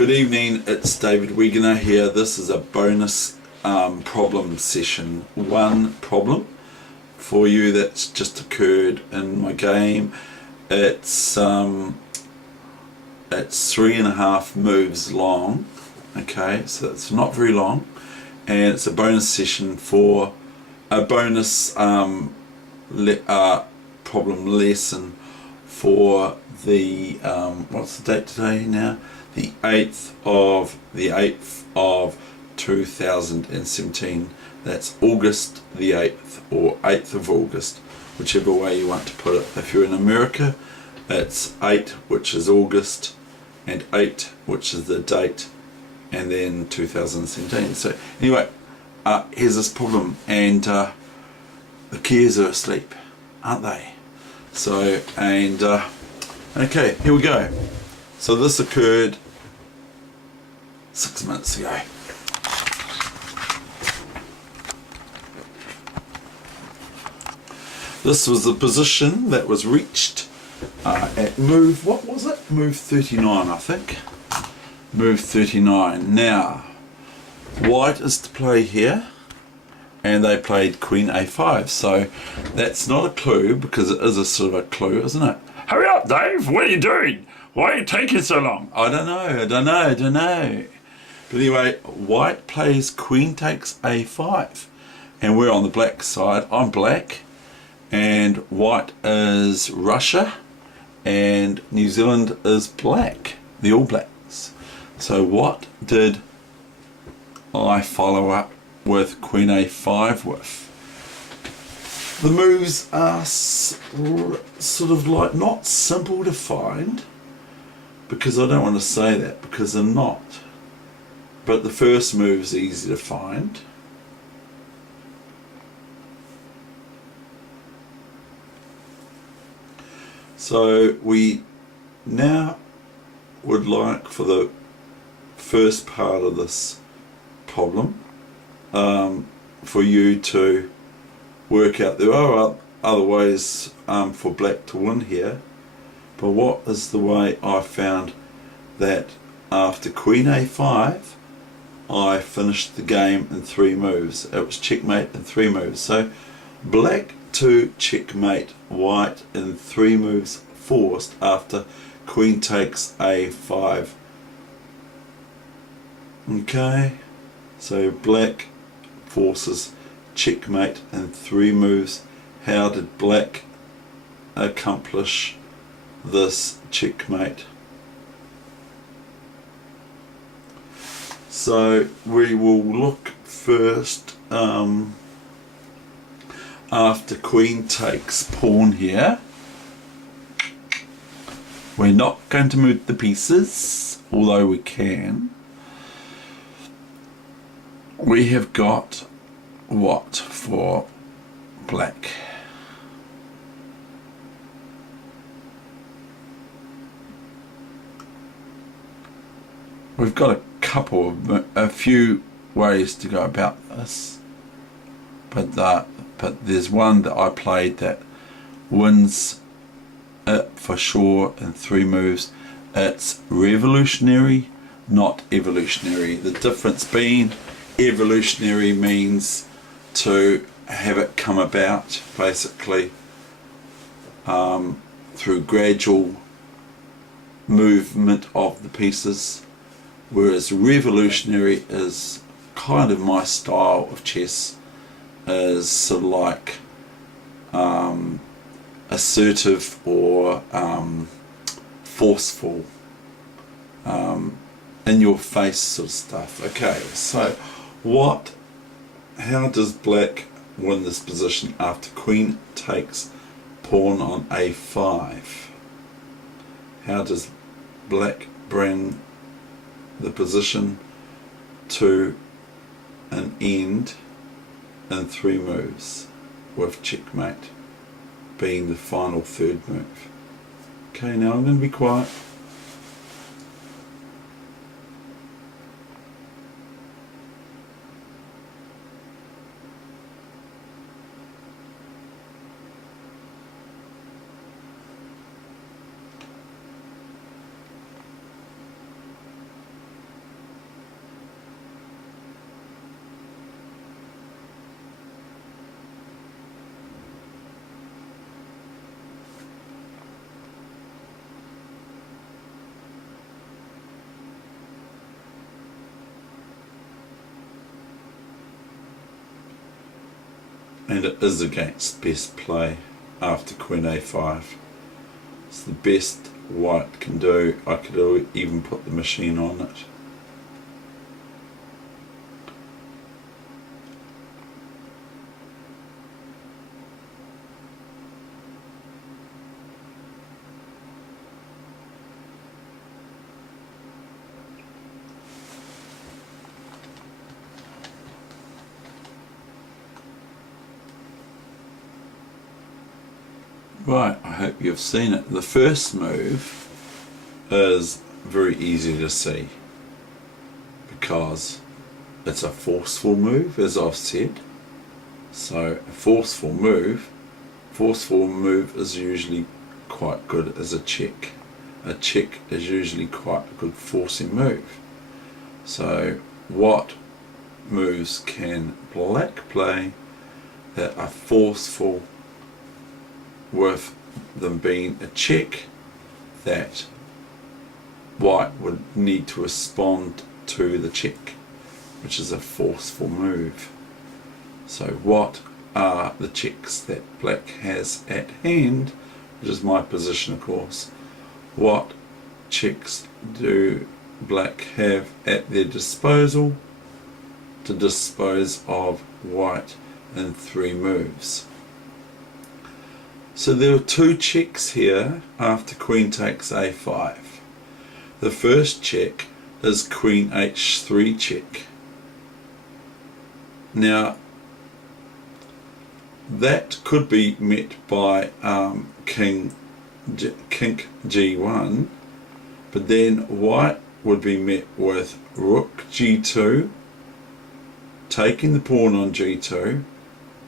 Good evening, it's David Weegenaar here. This is a bonus problem session. One problem for you that's just occurred in my game. It's 3.5 moves long. Okay, so it's not very long, and it's a bonus session for a bonus problem lesson for the what's the date today now? The 8th of 2017. That's August the 8th, or 8th of August, whichever way you want to put it. If you're in America, it's 8, which is August, and 8, which is the date, and then 2017. So anyway, here's this problem, and the kids are asleep, aren't they? So, and okay, here we go. So this occurred 6 minutes ago. This was the position that was reached at move, what was it? Move 39, I think. Move 39. Now, white is to play here, and they played Queen A5, so that's not a clue, because it is a sort of a clue, isn't it? Hurry up, Dave, what are you doing? Why are you taking so long? I don't know. But anyway, white plays Queen takes A5, and we're on the black side. I'm black, and white is Russia, and New Zealand is black, the All Blacks. So what did I follow up with Queen A5 with? The moves are sort of like not simple to find, because I don't want to say that, because they're not. But the first move is easy to find. So we now would like, for the first part of this problem, for you to work out. There are other ways for black to win here, but what is the way I found that after Queen A5 I finished the game in 3 moves. It was checkmate in 3 moves. So black to checkmate white in 3 moves forced after Queen takes A5. Okay, so black forces checkmate in 3 moves. How did black accomplish this checkmate? So we will look first after Queen takes pawn here. We're not going to move the pieces, although we can. We have got what for black? We've got a few ways to go about this, but there's one that I played that wins it for sure in 3 moves. It's revolutionary, not evolutionary. The difference being, evolutionary means to have it come about basically through gradual movement of the pieces, whereas revolutionary is kind of my style of chess, is sort of like assertive or forceful, in your face sort of stuff. Okay, so how does black win this position after Queen takes pawn on A5? How does black bring the position to an end in 3 moves, with checkmate being the final 3rd move? Okay, now I'm going to be quiet. and it is against best play after queen a5. It's the best white can do. I could even put the machine on it. Right, I hope you've seen it. The first move is very easy to see because it's a forceful move, as I've said. So a forceful move is usually quite good as a check. A check is usually quite a good forcing move. So what moves can black play that are forceful with them being a check that white would need to respond to the check, which is a forceful move. So what are the checks that black has at hand, which is my position of course. What checks do black have at their disposal to dispose of white in 3 moves? So there are 2 checks here after queen takes a5. The first check is queen h3 check. Now that could be met by king g1, but then white would be met with rook g2, taking the pawn on g2,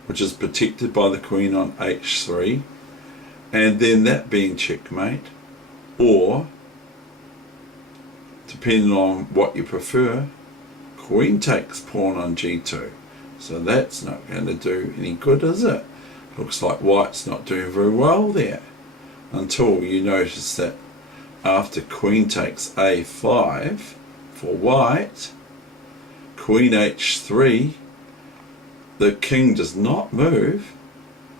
which is protected by the queen on h3, and then that being checkmate, or depending on what you prefer, queen takes pawn on g2. So that's not going to do any good, is it? Looks like white's not doing very well there, until you notice that after queen takes a5 for white, queen h3, the king does not move,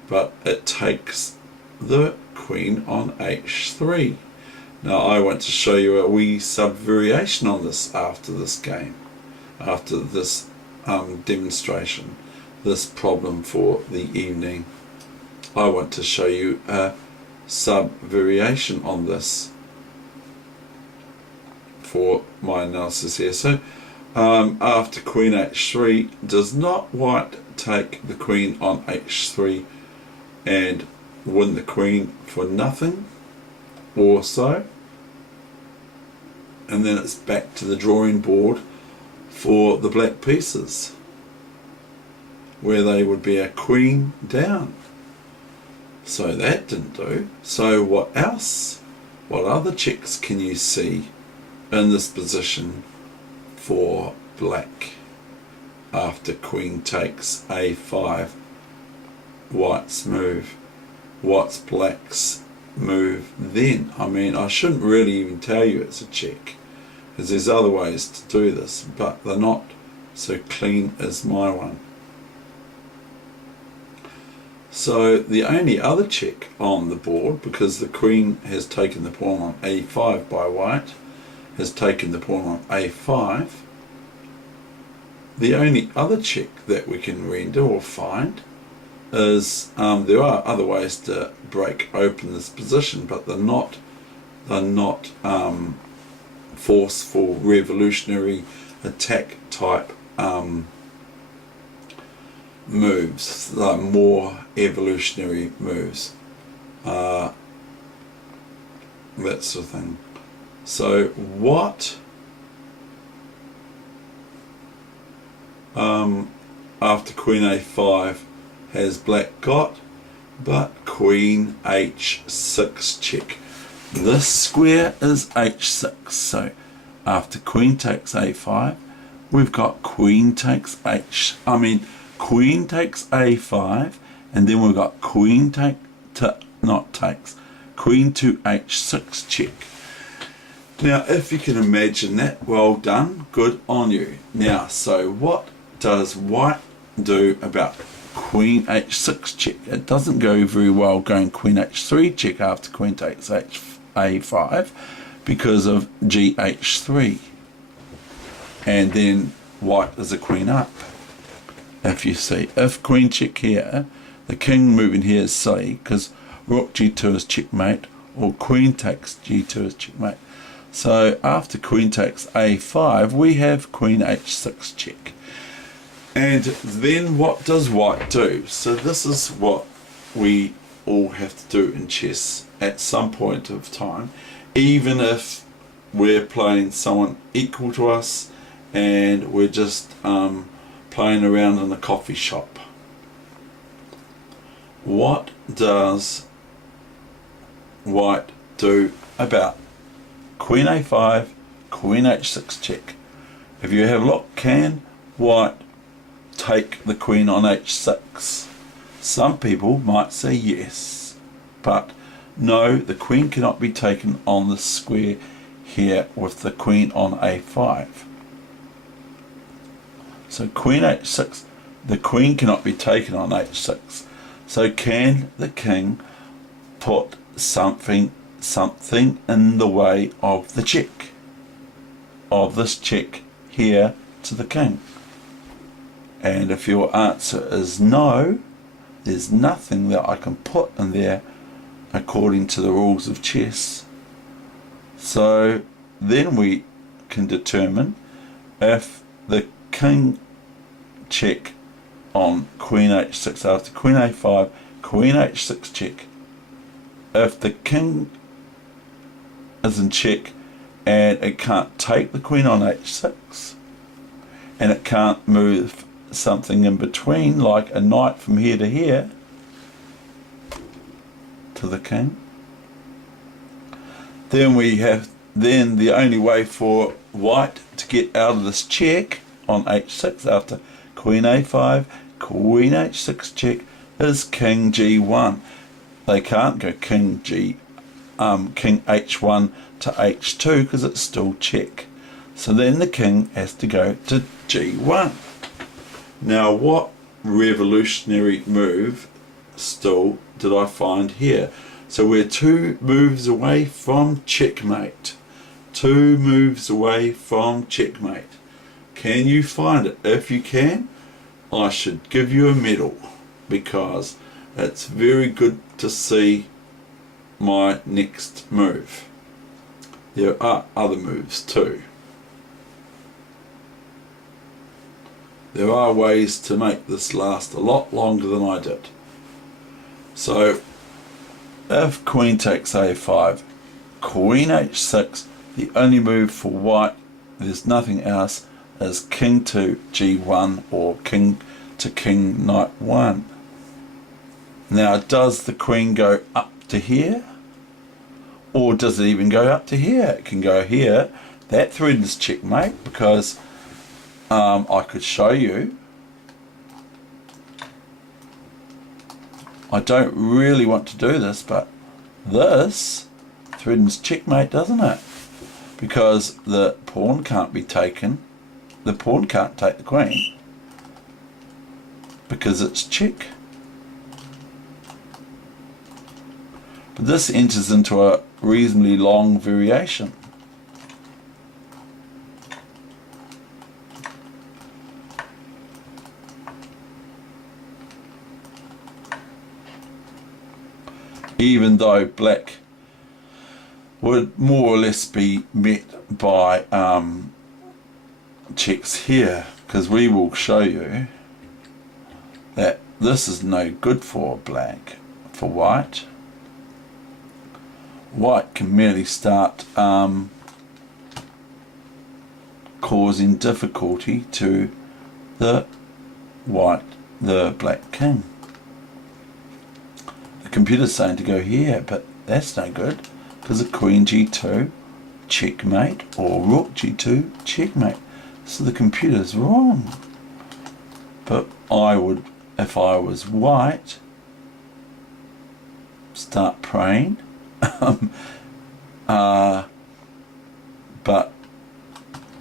but it takes the queen on h3. Now I want to show you a wee sub-variation on this after this game, after this demonstration, this problem for the evening. I want to show you a sub-variation on this for my analysis here. So after queen h3, does not white take the queen on h3 and win the queen for nothing or so? And then it's back to the drawing board for the black pieces, where they would be a queen down. So that didn't do. So what else? What other checks can you see in this position for black after queen takes a5, white's move? What's black's move then? I mean, I shouldn't really even tell you it's a check, because there's other ways to do this, but they're not so clean as my one. So the only other check on the board, because the queen has taken the pawn on a5 by white, has taken the pawn on a5, the only other check that we can render or find is there are other ways to break open this position, but they're not forceful revolutionary attack type moves. They're more evolutionary moves, that sort of thing. So what after queen a5 has black got but queen h6 check? This square is h6, so after queen takes a5 we've got queen takes queen takes a5, and then we've got queen queen to h6 check. Now if you can imagine that, well done, good on you. Now so what does white do about queen h6 check. It doesn't go very well going queen h3 check after queen takes a5 because of gh3, and then white is a queen up. If you see, if queen check here, the king moving here is silly because rook g2 is checkmate, or queen takes g2 is checkmate. So after queen takes a5, we have queen h6 check. And then what does white do? So this is what we all have to do in chess at some point of time, even if we're playing someone equal to us and we're just playing around in a coffee shop. What does white do about queen a5, queen h6 check? If you have a look, can white take the queen on h6? Some people might say yes, but no, the queen cannot be taken on the square here with the queen on a5. So queen h6, the queen cannot be taken on h6. So can the king put something in the way of the check, of this check here to the king? And if your answer is no, there's nothing that I can put in there according to the rules of chess. So then we can determine if the king check on queen h6 after queen a5, queen h6 check. If the king is in check and it can't take the queen on h6 and it can't move something in between like a knight from here to here to the king, then the only way for white to get out of this check on h6 after queen a5, queen h6 check is king g1. They can't go king h1 to h2 because it's still check. So then the king has to go to g1. Now what revolutionary move still did I find here? So we're 2 moves away from checkmate. 2 moves away from checkmate. Can you find it? If you can, I should give you a medal, because it's very good to see my next move. There are other moves too. There are ways to make this last a lot longer than I did. So if queen takes a5, queen h6, the only move for white, there's nothing else, is king to g1 or king to king knight 1. Now does the queen go up to here, or does it even go up to here? It can go here. That threatens checkmate, because I could show you. I don't really want to do this, but this threatens checkmate, doesn't it? Because the pawn can't be taken. The pawn can't take the queen because it's check. But this enters into a reasonably long variation. Even though black would more or less be met by checks here, because we will show you that this is no good for black. For white, white can merely start causing difficulty to the black king. The computer's saying to go here, but that's no good, because of queen g2 checkmate or rook g2 checkmate. So the computer's wrong. But I would, if I was white, start praying. But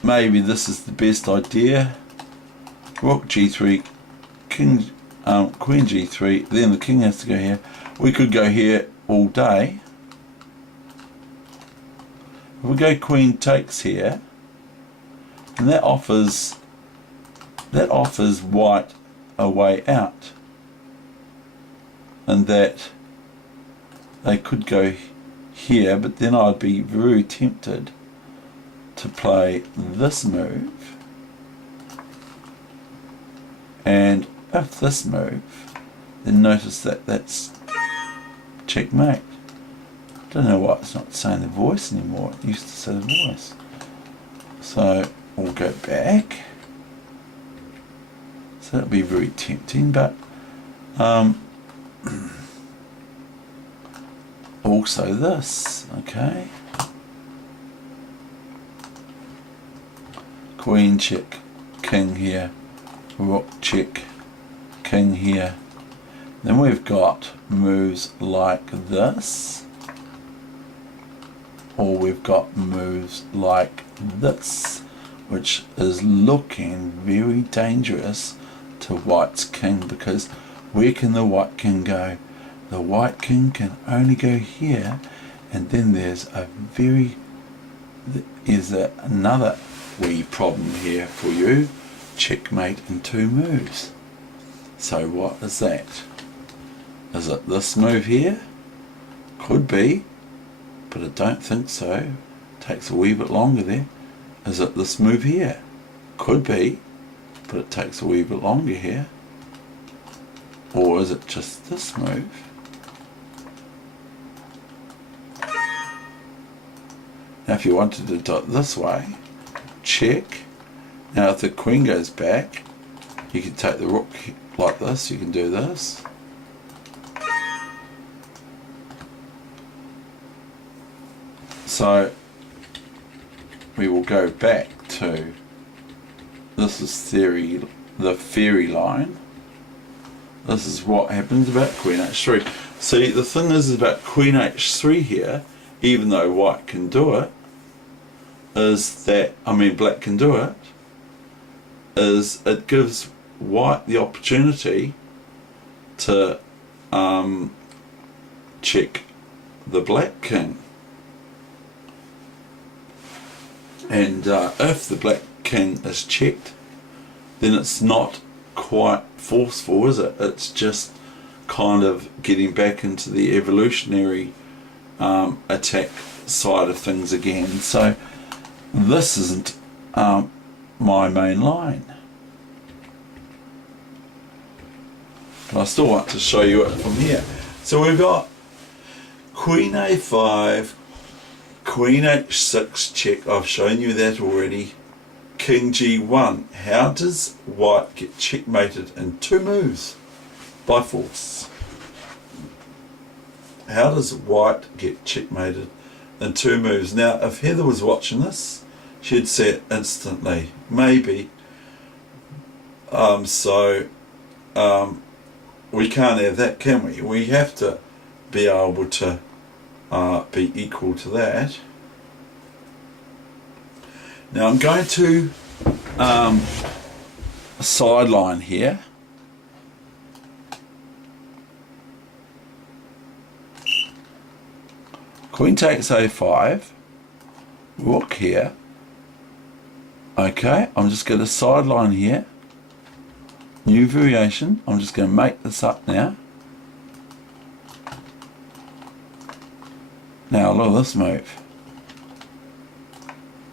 maybe this is the best idea. Rook g3, king queen g3, then the king has to go here. We could go here all day. If we go queen takes here, and that offers white a way out, and that they could go here, but then I'd be very tempted to play this move, and if this move, then notice that that's checkmate. I don't know why it's not saying the voice anymore. It used to say the voice. So we'll go back. So that'd be very tempting, but also this, okay. Queen check, king here, rook check, king here. Then we've got moves like this, or we've got moves like this, which is looking very dangerous to white's king, because where can the white king go? The white king can only go here, and then there's another wee problem here for you. Checkmate in 2 moves. So what is that? Is it this move here? Could be, but I don't think so. Takes a wee bit longer there. Is it this move here? Could be, but it takes a wee bit longer here. Or is it just this move? Now if you wanted to do it this way, check. Now if the queen goes back, you can take the rook like this, you can do this. So we will go back to, this is the fairy line. This is what happens about queen h3. See, the thing is about queen h3 here, even though white can do it, is that, black can do it, is it gives white the opportunity to check the black king. And if the black king is checked, then it's not quite forceful, is it? It's just kind of getting back into the evolutionary attack side of things again. So this isn't my main line, but I still want to show you it from here. So we've got queen a5, queen h6 check. I've shown you that already. King g1. How does white get checkmated in 2 moves by force? How does white get checkmated in 2 moves? Now if Heather was watching this, she'd see it instantly. Maybe. We can't have that, can we? We have to be able to be equal to that. Now I'm going to sideline here. Queen takes a5, rook here. Okay, I'm just going to sideline here. New variation. I'm just going to make this up now. Now look at this move.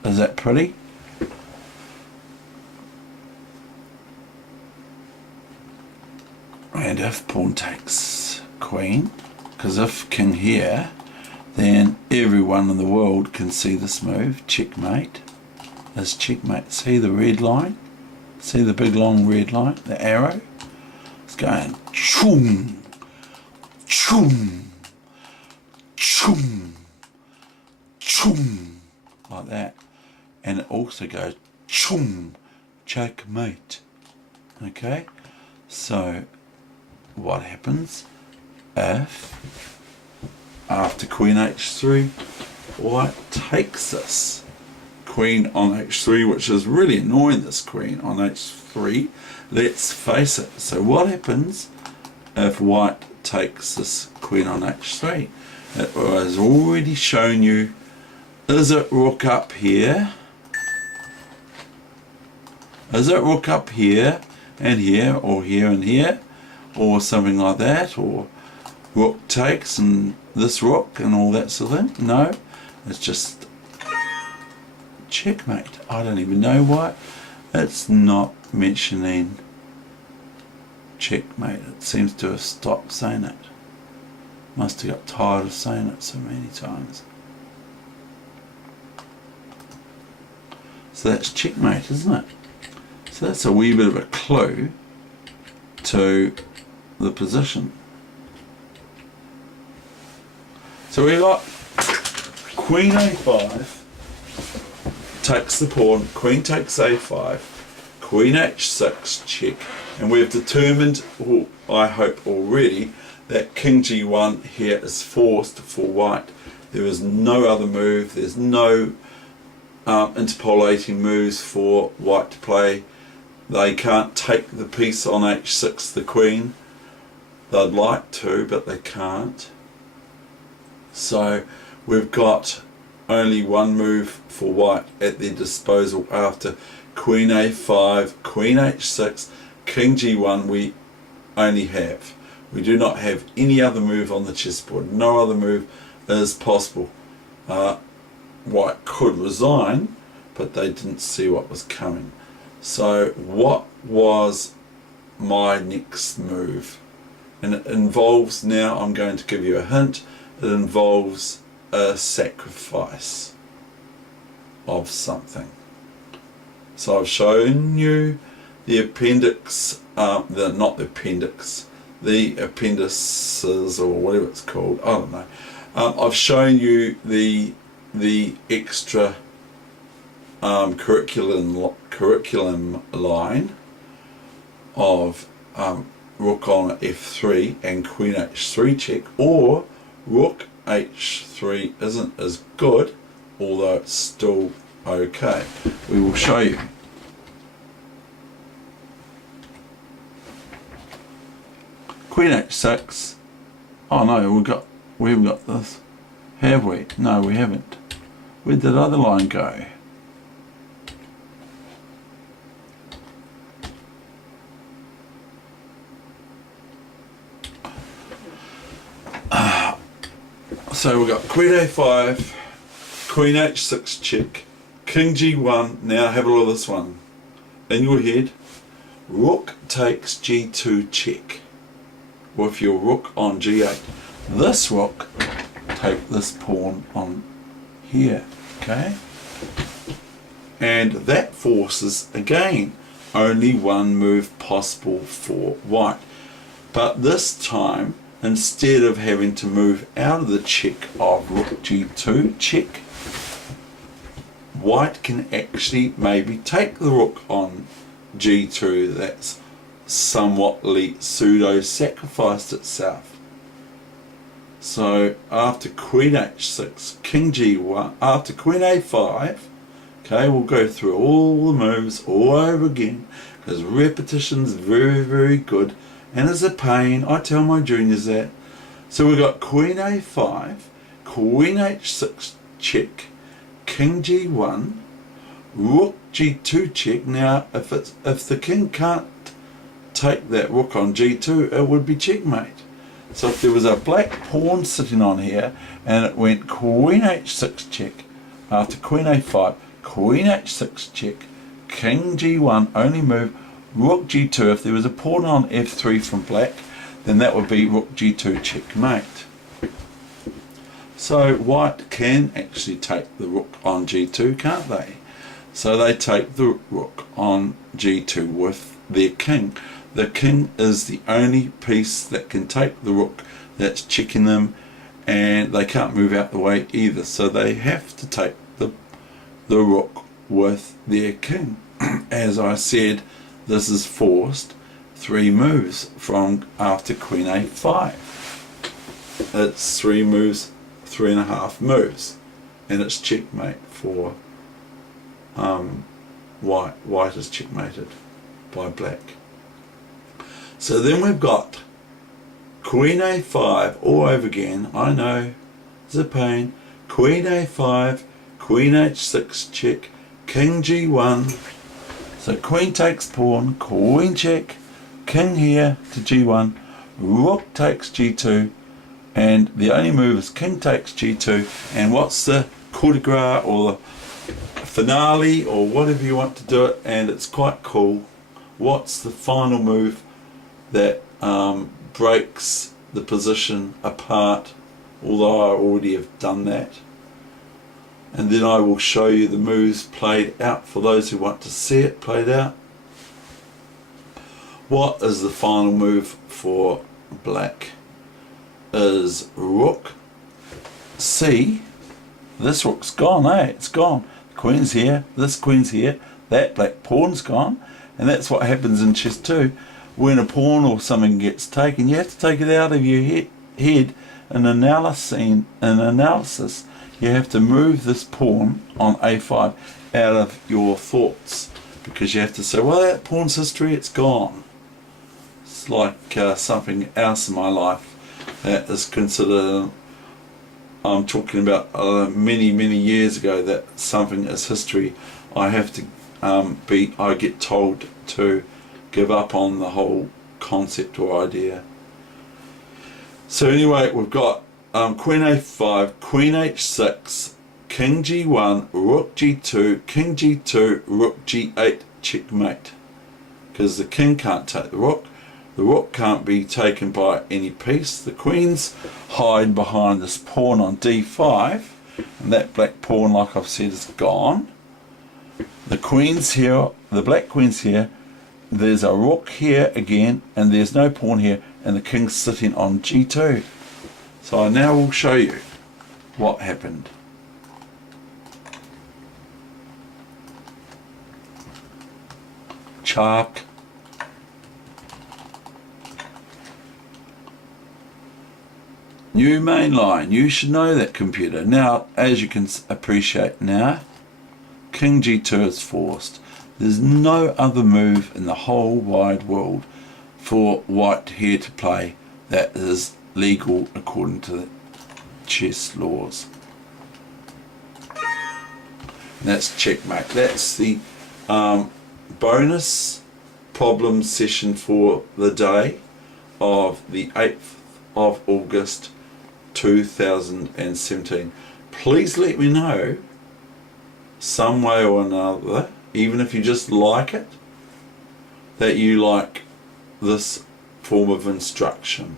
Is that pretty? And if pawn takes queen, because if king here, then everyone in the world can see this move. Checkmate is checkmate. See the red line? See the big long red line? The arrow? It's going choom, choom, choom, choom, like that. And it also goes choom, checkmate. Okay? So what happens if after queen h3 white takes this? queen on h3, which is really annoying, this queen on h3. Let's face it. So what happens if white takes this queen on h3? It has already shown you, is it rook up here? Is it rook up here and here, or here and here, or something like that, or rook takes and this rook and all that sort of thing? No, it's just checkmate. I don't even know why it's not mentioning checkmate. It seems to have stopped saying it. Must have got tired of saying it so many times. So that's checkmate, isn't it? So that's a wee bit of a clue to the position. So we got queen a5 takes the pawn, queen takes a5, queen h6 check, and we've determined, well, I hope already, that king g1 here is forced for white. There is no other move, there's no interpolating moves for white to play. They can't take the piece on h6, the queen. They'd like to, but they can't. So we've got only one move for white at their disposal after queen a5, queen h6, king g1. We only have. We do not have any other move on the chessboard. No other move is possible. White could resign, but they didn't see what was coming. So what was my next move? And it involves, now I'm going to give you a hint, it involves a sacrifice of something. So I've shown you the appendix, not the appendix, the appendices, or whatever it's called, I don't know. I've shown you the extra curriculum line of rook on f3 and queen h3 check, or rook h3 isn't as good, although it's still okay. We will show you. Queen h6. Oh no, we haven't got this, have we? No, we haven't. Where did the other line go? So we've got queen a5, queen h6 check, king g1. Now have a look at this one. In your head, rook takes g2 check with your rook on g8. This rook take this pawn on here, okay? And that forces, again, only one move possible for white. But this time, instead of having to move out of the check of rook g2 check, white can actually maybe take the rook on g2. That's somewhatly pseudo-sacrificed itself. So after queen h6, king g1, after queen a5, okay, we'll go through all the moves all over again, because repetition's very, very good. And it's a pain, I tell my juniors that. So we've got queen a5, queen h6 check, king g1, rook g2 check. Now if the king can't take that rook on g2, it would be checkmate. So if there was a black pawn sitting on here and it went queen h6 check, after queen a5, queen h6 check, king g1, only move, rook g2. If there was a pawn on f3 from black, then that would be rook g2 checkmate. So white can actually take the rook on g2, can't they? So they take the rook on g2 with their king. The king is the only piece that can take the rook that's checking them, and they can't move out the way either. So they have to take the rook with their king. As I said, this is forced 3 moves from after queen a5. It's 3 moves, 3.5 moves, and it's checkmate for white is checkmated by black. So then we've got Queen A5 all over again. I know, it's a pain. Queen A5, Queen H6 check, King G1. So Queen takes pawn, Queen check, King here to G1, Rook takes G2, and the only move is King takes G2. And what's the coup de grace or the finale or whatever you want to do it, and it's quite cool. What's the final move that breaks the position apart, although I already have done that? And then I will show you the moves played out for those who want to see it played out. What is the final move for black? Is Rook C. This rook's gone, it's gone. Queen's here, this queen's here, that black pawn's gone. And that's what happens in chess too. When a pawn or something gets taken, you have to take it out of your head. In analysis, you have to move this pawn on A5 out of your thoughts, because you have to say, well, that pawn's history, it's gone. It's like something else in my life that is considered, I'm talking about many years ago, that something is history. I have to I get told to give up on the whole concept or idea. So anyway, we've got Queen A5, Queen H6, King G1, Rook G2, King G2, Rook G8, checkmate. Because the king can't take the rook can't be taken by any piece, the queens hide behind this pawn on D5, and that black pawn, like I've said, is gone. The queen's here, the black queen's here, there's a rook here again, and there's no pawn here, and the king's sitting on G2. So I now will show you what happened. Chalk. New main line. You should know that, computer. Now, as you can appreciate now, King G2 is forced. There's no other move in the whole wide world for white here to play that is legal according to the chess laws. And that's checkmate. That's the bonus problem session for the day of the 8th of August 2017. Please let me know some way or another, even if you just like it, that you like this form of instruction.